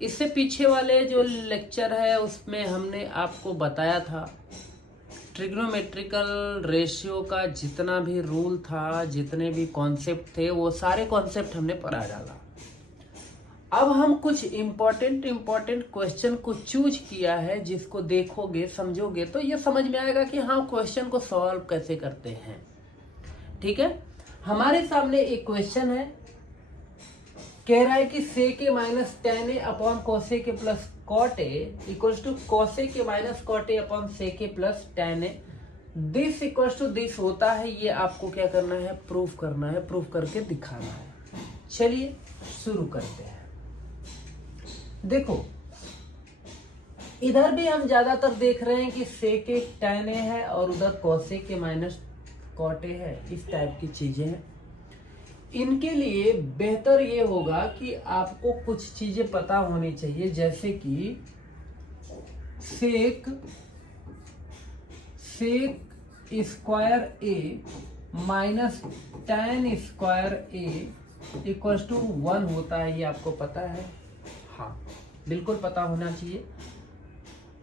इससे पीछे वाले जो लेक्चर है उसमें हमने आपको बताया था ट्रिग्नोमेट्रिकल रेशियो का जितना भी रूल था, जितने भी कॉन्सेप्ट थे, वो सारे कॉन्सेप्ट हमने पढ़ा डाला। अब हम कुछ इम्पोर्टेंट क्वेश्चन को चूज किया है, जिसको देखोगे समझोगे तो ये समझ में आएगा कि हाँ क्वेश्चन को सॉल्व कैसे करते हैं। ठीक है, हमारे सामने एक क्वेश्चन है, कह रहा है कि sec A minus tan A upon cosec A plus cot A equals to cosec A minus cot A upon sec A plus tan A, this equals to this होता है। ये आपको क्या करना है, प्रूफ करना है, प्रूफ करके दिखाना है। चलिए शुरू करते हैं। देखो इधर भी हम ज्यादातर देख रहे हैं कि सेक ए टेन ए है और उधर cosec A minus cot A है, इस टाइप की चीजें हैं। इनके लिए बेहतर ये होगा कि आपको कुछ चीजें पता होनी चाहिए, जैसे कि sec square A minus tan square A equals to 1 होता है। ये आपको पता है? हाँ बिल्कुल पता होना चाहिए।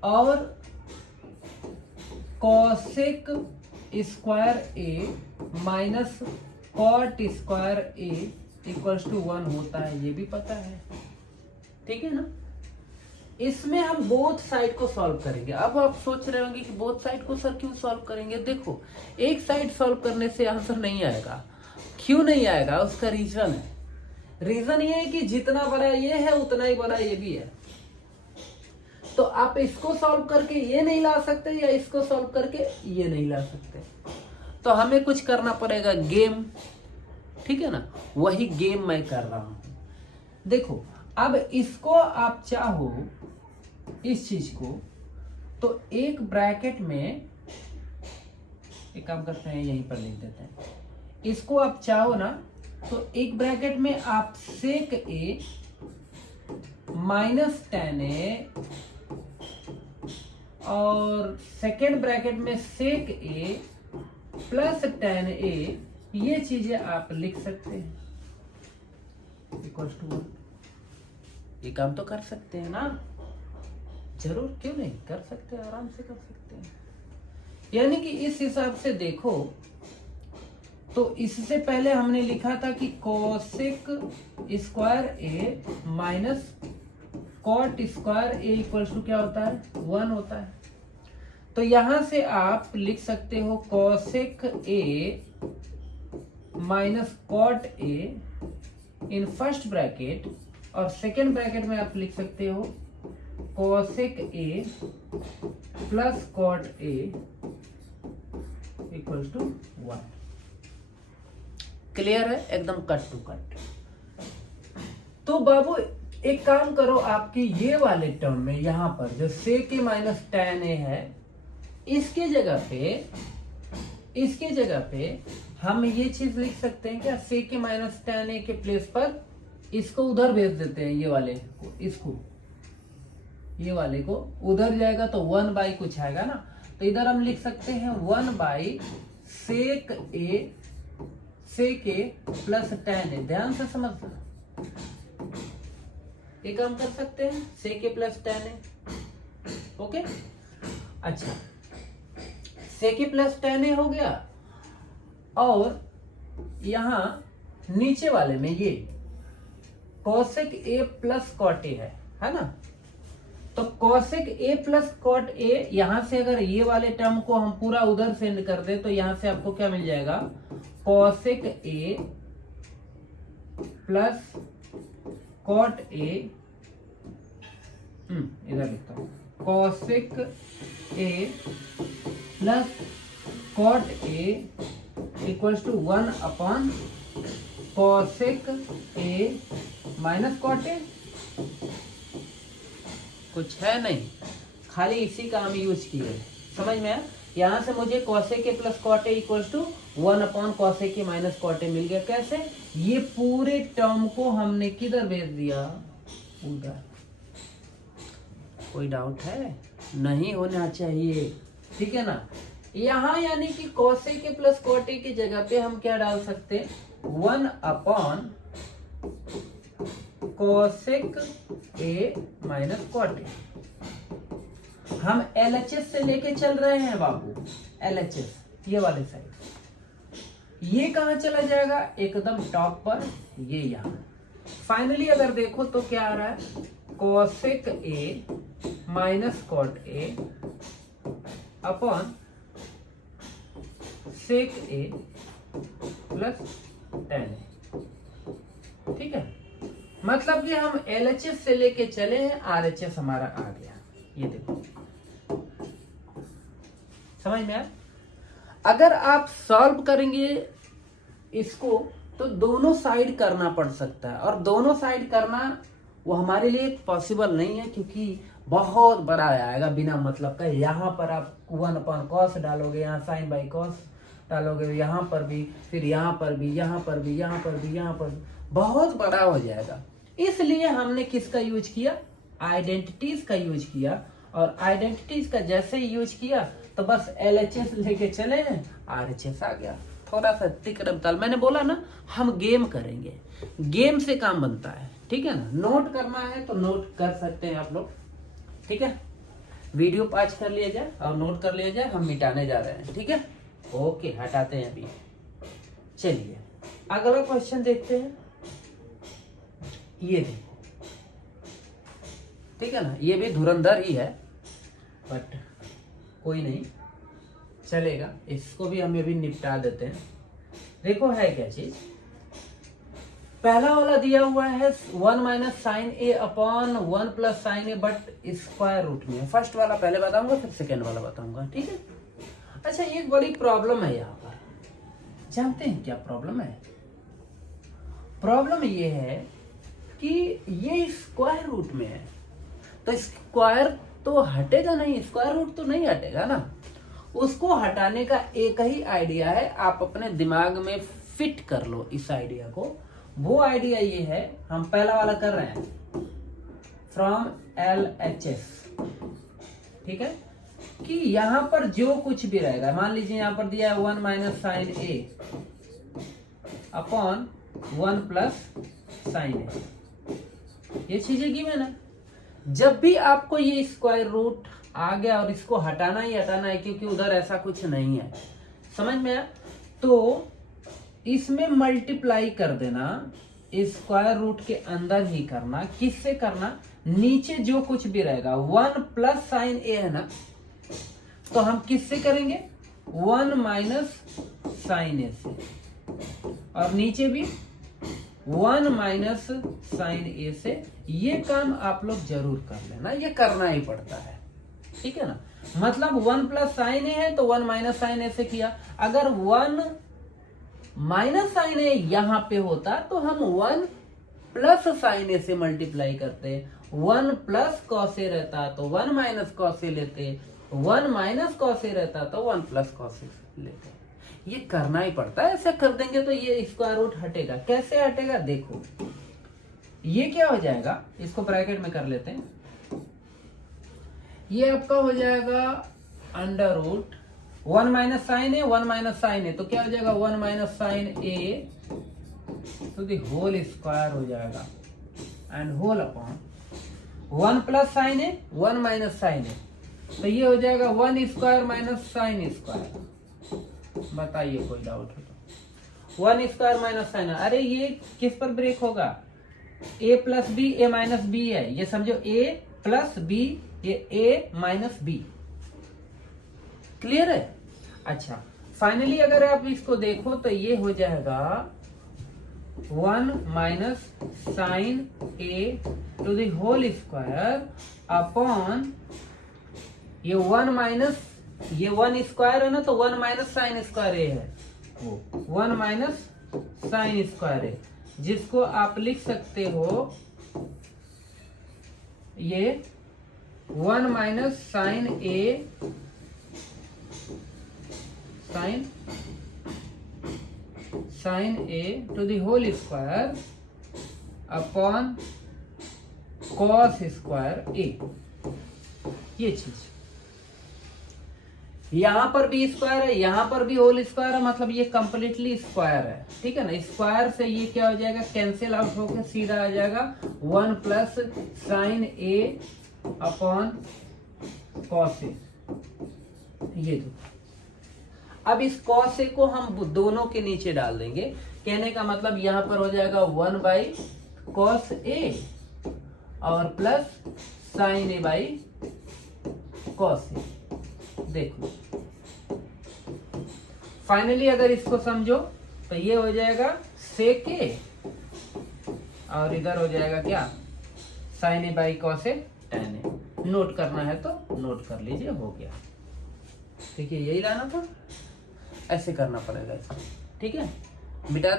और cosec square A minus cot square A equals to 1 होता है, ये भी पता है। ठीक है ना। इसमें हम बोथ साइड को सॉल्व करेंगे। अब आप सोच रहे होंगे कि बोथ साइड को सर क्यों सॉल्व करेंगे? देखो एक साइड सॉल्व करने से आंसर नहीं आएगा। क्यों नहीं आएगा? उसका रीजन है। रीजन ये है कि जितना बड़ा ये है उतना ही बड़ा ये भी है। तो आप इसको सॉल्व करके ये नहीं ला सकते या इसको सॉल्व करके ये नहीं ला सकते। तो हमें कुछ करना पड़ेगा, गेम। ठीक है ना, वही गेम मैं कर रहा हूं। देखो अब इसको आप चाहो इस चीज को, तो एक ब्रैकेट में एक काम करते हैं, यहीं पर लिख देते हैं। इसको आप चाहो ना तो एक ब्रैकेट में आप सेक ए माइनस टेन ए और सेकेंड ब्रैकेट में सेक ए प्लस टेन ए, ये चीजें आप लिख सकते हैं इक्वल्स टू 1। ये काम तो कर सकते हैं ना? जरूर, क्यों नहीं कर सकते, आराम से कर सकते हैं। यानी कि इस हिसाब से देखो तो इससे पहले हमने लिखा था कि cosec square A minus cot square A equals to क्या होता है? 1 होता है। तो यहां से आप लिख सकते हो cosec A minus cot A in first bracket, और सेकेंड ब्रैकेट में आप लिख सकते हो cosec A plus cot A equals to 1। Clear है? एकदम कट टू कट। तो बाबू एक काम करो, आपके ये वाले टर्म में यहां पर जो सेक ए माइनस टेन ए है, इसके जगह पे हम ये चीज लिख सकते हैं क्या? सेक ए माइनस टेन ए के प्लेस पर इसको उधर भेज देते हैं, ये वाले को, इसको, ये वाले को उधर जाएगा तो 1 बाई कुछ आएगा ना। तो इधर हम लिख सकते हैं 1 by sec A plus tan A. ध्यान से समझना, ये काम कर सकते हैं, sec A plus tan A. Okay, अच्छा, सेक ए प्लस टेन ए हो गया। और यहां नीचे वाले में ये cosec A plus cot A है ना। तो cosec A plus cot A, यहां से अगर ये वाले टर्म को हम पूरा उधर सेंड कर दे तो यहां से आपको क्या मिल जाएगा? Cosec A plus cot A, इधर लिखता हूं, cosec A plus cot A equals to 1 upon cosec A minus cot A. कुछ है नहीं, खाली इसी का हम यूज किए। समझ में आया? यहां से मुझे cosec A plus cot A equals to 1 upon cosec A minus cot A मिल गया। कैसे? ये पूरे टर्म को हमने किधर भेज दिया? उधर। कोई डाउट है? नहीं होना चाहिए। ठीक है ना। यहां यानी कि cosec A plus cot A की जगह पे हम क्या डाल सकते? 1 upon cosec A minus cot A. हम LHS से लेके चल रहे हैं बाबू, LHS ये वाले साइड। ये कहां चला जाएगा? एकदम टॉप पर, ये यहां। फाइनली अगर देखो तो क्या आ रहा है? Cosec A minus cot A upon sec A plus tan A. ठीक है, मतलब कि हम LHS से लेके चले हैं, RHS हमारा आ गया। ये देखो, समझ में आया? अगर आप सॉल्व करेंगे इसको तो दोनों साइड करना पड़ सकता है, और दोनों साइड करना वो हमारे लिए पॉसिबल नहीं है, क्योंकि बहुत बड़ा आएगा बिना मतलब का। यहाँ पर आप 1/cos डालोगे, यहाँ sin बाई cos डालोगे, यहाँ पर भी, फिर यहाँ पर भी, यहाँ पर भी, यहाँ पर भी, यहाँ पर भी, बहुत बड़ा हो जाएगा। इसलिए हमने किसका यूज किया? आइडेंटिटीज का यूज किया। और आइडेंटिटीज का जैसे ही यूज किया तो बस LHS लेके चले हैं, RHS आ गया। थोड़ा सा तिकड़म ताल, मैंने बोला ना हम गेम करेंगे, गेम से काम बनता है। ठीक है ना? नोट करना है तो नोट कर सकते हैं आप लोग। ठीक है, वीडियो पॉज कर लिया जाए और नोट कर लिया जाए, हम मिटाने जा रहे हैं। ठीक है, ओके, हटाते हैं अभी। चलिए अगला क्वेश्चन देखते हैं। ये देखो, ठीक है ना? ये भी धुरंधर ही है, बट कोई नहीं, चलेगा। इसको भी हम अभी निपटा देते हैं। देखो है क्या चीज, पहला वाला दिया हुआ है 1 minus sine A upon 1 plus sine A, but square root में है। फर्स्ट वाला पहले बताऊंगा, फिर सेकेंड वाला बताऊंगा। ठीक है, अच्छा एक बड़ी प्रॉब्लम है यहाँ पर, जानते हैं क्या प्रॉब्लम है? प्रॉब्लम ये है कि ये स्क्वायर रूट में है, तो स्क्वायर तो हटेगा नहीं, स्क्वायर रूट तो नहीं हटेगा ना। उसको हटाने का एक ही आइडिया है, आप अपने दिमाग में फिट कर लो इस आइडिया को। वो आइडिया ये है, हम पहला वाला कर रहे हैं फ्रॉम LHS। ठीक है, कि यहां पर जो कुछ भी रहेगा, मान लीजिए यहां पर दिया है 1 minus sine A upon 1 plus sine ए, ये चीजें गिवन है। जब भी आपको ये स्क्वायर रूट आ गया और इसको हटाना ही हटाना है, क्योंकि उधर ऐसा कुछ नहीं है, समझ में आया? तो इसमें मल्टीप्लाई कर देना, स्क्वायर रूट के अंदर ही करना। किससे करना? नीचे जो कुछ भी रहेगा 1 प्लस साइन ए है ना, तो हम किससे करेंगे? 1 माइनस साइन ए से, और नीचे भी 1 माइनस साइन ए से। ये काम आप लोग जरूर कर लेना, ये करना ही पड़ता है। ठीक है ना? मतलब 1 प्लस साइन ए है तो 1 माइनस साइन ए से किया। अगर 1 माइनस साइन ए यहां पे होता तो हम 1 प्लस साइन ए से मल्टीप्लाई करते। 1 प्लस कॉस ए रहता तो 1 माइनस कॉस ए लेते, 1 माइनस कॉस ए रहता तो 1 प्लस कॉस ए लेते। ये करना ही पड़ता है, ऐसा कर देंगे तो ये स्क्वायर रूट हटेगा। कैसे हटेगा? देखो, ये क्या हो जाएगा, इसको ब्रैकेट में कर लेते हैं। ये आपका हो जाएगा under root 1 minus sine A, 1 minus sine A, तो क्या हो जाएगा? 1 माइनस साइन ए तो द होल स्क्वायर हो जाएगा, and whole upon 1 plus sine A, 1 minus sine A, तो ये हो जाएगा 1 स्क्वायर माइनस साइन स्क्वायर। बताइए कोई डाउट हो तो? 1 स्क्वायर माइनस साइन, अरे ये किस पर ब्रेक होगा? a plus B, A minus B है, ये समझो a प्लस बी, ये a माइनस बी। क्लियर है? अच्छा, फाइनली अगर आप इसको देखो तो ये हो जाएगा 1 minus sine A to the whole square upon ये 1 माइनस, ये 1 स्क्वायर है ना, तो 1 माइनस साइन स्क्वायर ए है, 1 माइनस साइन स्क्वायर ए, जिसको आप लिख सकते हो ये 1 minus sine A sine A to the whole square upon cos square A. ये चीज यहाँ पर भी स्क्वायर है, यहाँ पर भी होल स्क्वायर है, मतलब ये कंप्लीटली स्क्वायर है। ठीक है ना, स्क्वायर से ये क्या हो जाएगा, कैंसिल आउट होकर सीधा आ जाएगा 1 plus sine A upon cos A. ये दो, अब इस कॉस ए को हम दोनों के नीचे डाल देंगे। कहने का मतलब यहाँ पर हो जाएगा 1 बाई कॉस ए और plus sine A by cos A. देखो फाइनली अगर इसको समझो तो ये हो जाएगा सेक ए और इधर हो जाएगा क्या, sine A by cos A tan A. Note करना है तो नोट कर लीजिए, हो गया। ठीक है, यही लाना था, ऐसे करना पड़ेगा इसको। ठीक है, मिटा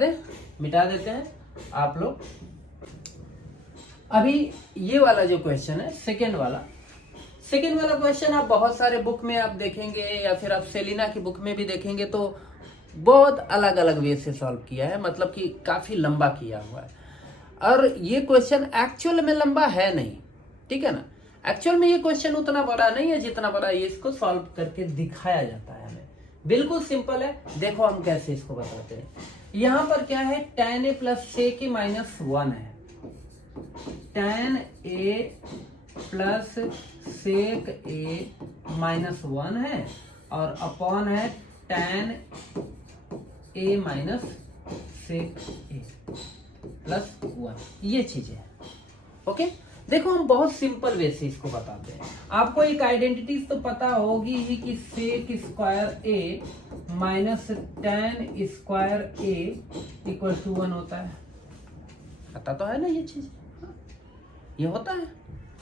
देते हैं आप लोग। अभी ये वाला जो क्वेश्चन है सेकेंड वाला क्वेश्चन आप बहुत सारे बुक में आप देखेंगे या फिर आप सेलिना की बुक में भी देखेंगे तो बहुत अलग अलग वे से सॉल्व किया है, मतलब कि काफी लंबा किया हुआ है। और ये क्वेश्चन एक्चुअल में लंबा है नहीं, ठीक है ना। एक्चुअल में ये क्वेश्चन उतना बड़ा नहीं है जितना बड़ा ये इसको सॉल्व करके दिखाया जाता है हमें। बिल्कुल सिंपल है, देखो हम कैसे इसको बताते हैं। यहां पर क्या है, tan a plus sec A minus 1 है। tan a plus sec A minus 1 है और अपॉन है tan a minus sec A plus 1, ये चीजें है। ओके, देखो हम बहुत सिंपल वे से इसको बताते हैं। आपको एक आइडेंटिटीज तो पता होगी ही कि sec square A minus tan square A equal to 1 होता है। पता तो है ना ये चीज, ये होता है,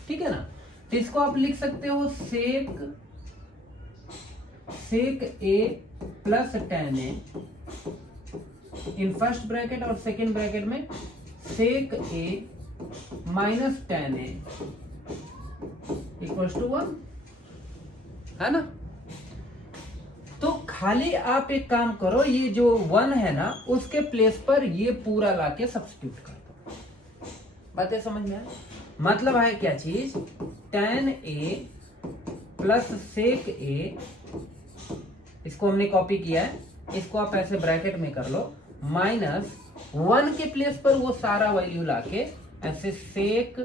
ठीक है ना। तो इसको आप लिख सकते हो sec A plus tan A in first bracket और सेकेंड ब्रैकेट में sec A minus tan A equal to 1, है ना। तो खाली आप एक काम करो, ये जो 1 है ना उसके प्लेस पर ये पूरा लाके सब्स्टिट्यूट कर दो। बातें समझ में आए? मतलब है क्या चीज, tan ए प्लस सेक ए, इसको हमने कॉपी किया है, इसको आप ऐसे ब्रैकेट में कर लो, माइनस 1 के प्लेस पर वो सारा वैल्यू लाके ऐसे सेक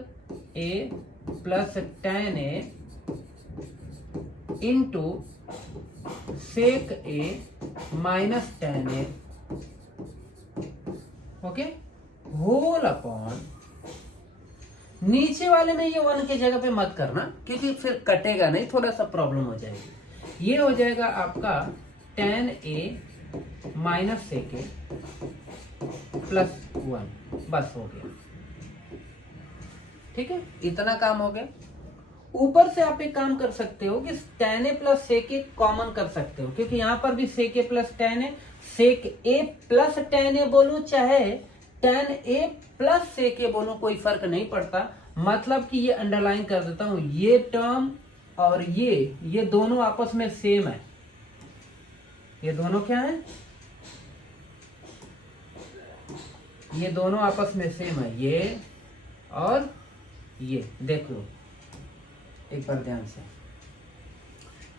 A plus tan A into sec A minus tan A, okay, whole upon. नीचे वाले में ये 1 की जगह पे मत करना क्योंकि फिर कटेगा नहीं, थोड़ा सा प्रॉब्लम हो जाएगी। ये हो जाएगा आपका tan A minus sec A plus 1, बस हो गया। ठीक है, इतना काम हो गया। ऊपर से आप एक काम कर सकते हो कि tan ए प्लस सेक ए कॉमन कर सकते हो, क्योंकि यहां पर भी सेक A plus tan A, sec A plus tan ए बोलूं चाहे tan ए प्लस सेक ए बोलूं, कोई फर्क नहीं पड़ता। मतलब कि ये अंडरलाइन कर देता हूं, ये टर्म और ये दोनों आपस में सेम है। ये दोनों क्या है, ये दोनों आपस में सेम है, ये और ये, देख लो एक बार ध्यान से।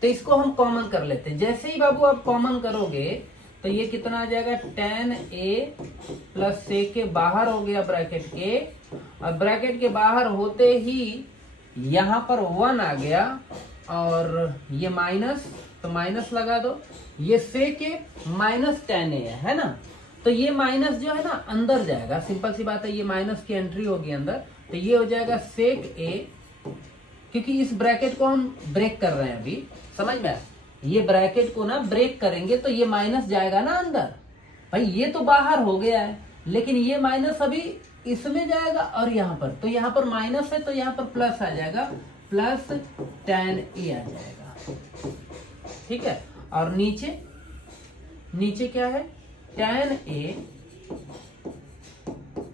तो इसको हम कॉमन कर लेते हैं। जैसे ही बाबू आप कॉमन करोगे तो ये कितना आ जाएगा, tan ए प्लस सेक के बाहर हो गया ब्रैकेट के, और ब्रैकेट के बाहर होते ही यहां पर 1 आ गया और ये माइनस, तो माइनस लगा दो। ये सेक ए माइनस tan ए है ना, तो ये माइनस जो है ना अंदर जाएगा, सिंपल सी बात है, ये माइनस की एंट्री होगी अंदर, तो ये हो जाएगा सेक ए, क्योंकि इस ब्रैकेट को हम ब्रेक कर रहे हैं अभी, समझ में आया। ये ब्रैकेट को ना ब्रेक करेंगे तो ये माइनस जाएगा ना अंदर, भाई ये तो बाहर हो गया है, लेकिन ये माइनस अभी इसमें जाएगा और यहाँ पर, तो यहाँ पर माइनस है तो यहाँ पर प्लस आ जाएगा, प्लस tan ए आ जाएगा। ठीक है, और नीचे क्या है, tan ए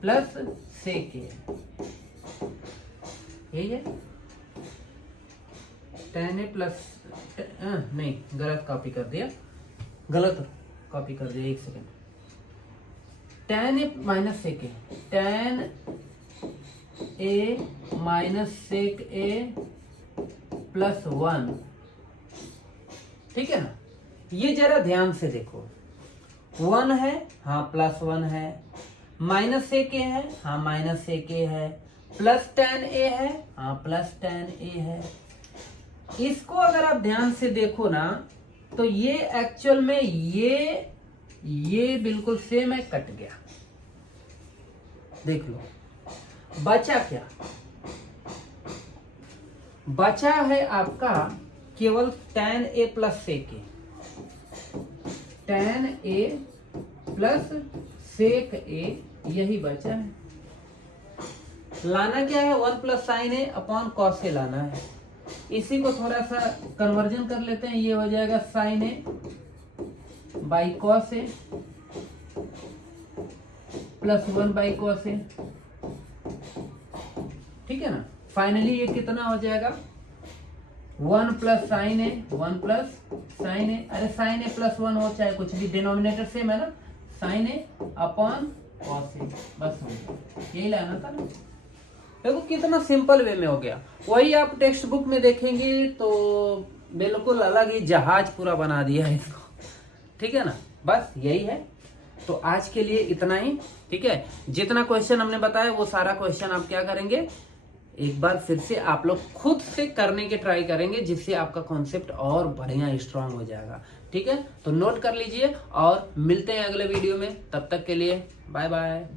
प्लस सेक ए, यही है tan ए प्लस, नहीं गलत कॉपी कर दिया, एक second. tan A minus sec A, tan A minus sec A plus 1, ठीक है ना। ये जरा ध्यान से देखो, 1 है, हाँ +1 है, -1a है, हाँ -1a है, +10a है, हाँ +10a है। इसको अगर आप ध्यान से देखो ना तो ये एक्चुअल में ये बिल्कुल सेम है, कट गया। देख लो बचा क्या, बचा है आपका केवल tan a + sec a, tan a + sec a, यही बचा है। लाना क्या है, 1 + sin a / cos a लाना है। इसी को थोड़ा सा कन्वर्जन कर लेते हैं, ये हो जाएगा sin a / cos a + 1 / cos a, ठीक है ना। फाइनली ये कितना हो जाएगा, 1 + sin a, 1 + sin a, अरे sin a + 1 हो चाहे कुछ भी, डिनोमिनेटर सेम है ना, sin a / cos a, बस हो गया, यही लाना था ना। देखो कितना सिंपल वे में हो गया। वही आप टेक्स्ट बुक में देखेंगे तो बिल्कुल अलग ही जहाज पूरा बना दिया है इसको, ठीक है ना। बस यही है, तो आज के लिए इतना ही, ठीक है। जितना क्वेश्चन हमने बताया वो सारा क्वेश्चन आप क्या करेंगे, एक बार फिर से आप लोग खुद से करने के ट्राई करेंगे, जिससे आपका कॉन्सेप्ट और बढ़िया स्ट्रांग हो जाएगा, ठीक है। तो नोट कर लीजिए और मिलते हैं अगले वीडियो में, तब तक के लिए बाय बाय।